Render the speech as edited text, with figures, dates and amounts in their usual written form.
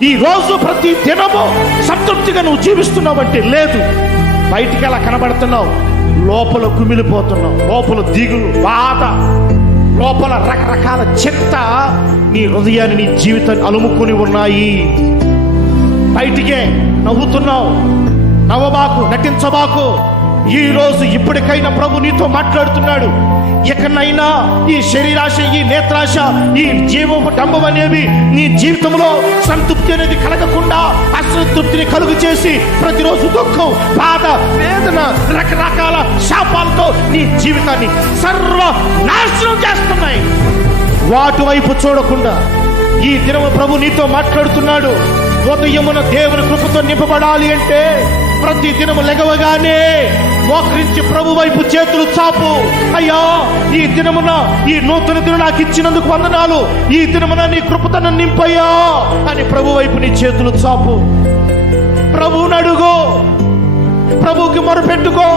ఈ రోజు ప్రతి దినము సంతృప్తిగా నువ్వు జీవిస్తున్నావంటే లేదు. బయటికి ఎలా కనబడుతున్నావు, లోపల కుమిలిపోతున్నావు, లోపల దిగులు, బాధ, లోపల రకరకాల చింత నీ హృదయాన్ని, నీ జీవితాన్ని అలుముకొని ఉన్నాయి. బయటికే నవ్వుతున్నావు, నవ్వబాకు, నటించబాకు. ఈ రోజు ఇప్పటికైనా ప్రభు నీతో మాట్లాడుతున్నాడు. ఎక్కడైనా ఈ శరీరాశ, ఈ నేత్రాశ, ఈ జీవపు డంబం అనేవి నీ జీవితంలో సంతృప్తి అనేది కలగకుండా అసంతృప్తిని కలుగు చేసి ప్రతిరోజు దుఃఖం, బాధ, వేదన, రకరకాల శాపాలతో నీ జీవితాన్ని సర్వనాశనం చేస్తున్నాయి. వాటి వైపు చూడకుండా ఈ దినము ప్రభు నీతో మాట్లాడుతున్నాడు. ఉదయమున దేవుని కృపతో నింపబడాలి అంటే ప్రతి దినము లెగవగానే మోకరించి ప్రభు వైపు చేతులు చాపు. అయ్యా, ఈ దినమున ఈ నూతన దినం నాకు ఇచ్చినందుకు వందనాలు, ఈ దినమున నీ కృపతను నింపయ్యా అని ప్రభు వైపు నీ చేతులు చాపు. ప్రభువుని అడుగు, ప్రభువుకి మొరపెట్టుకో.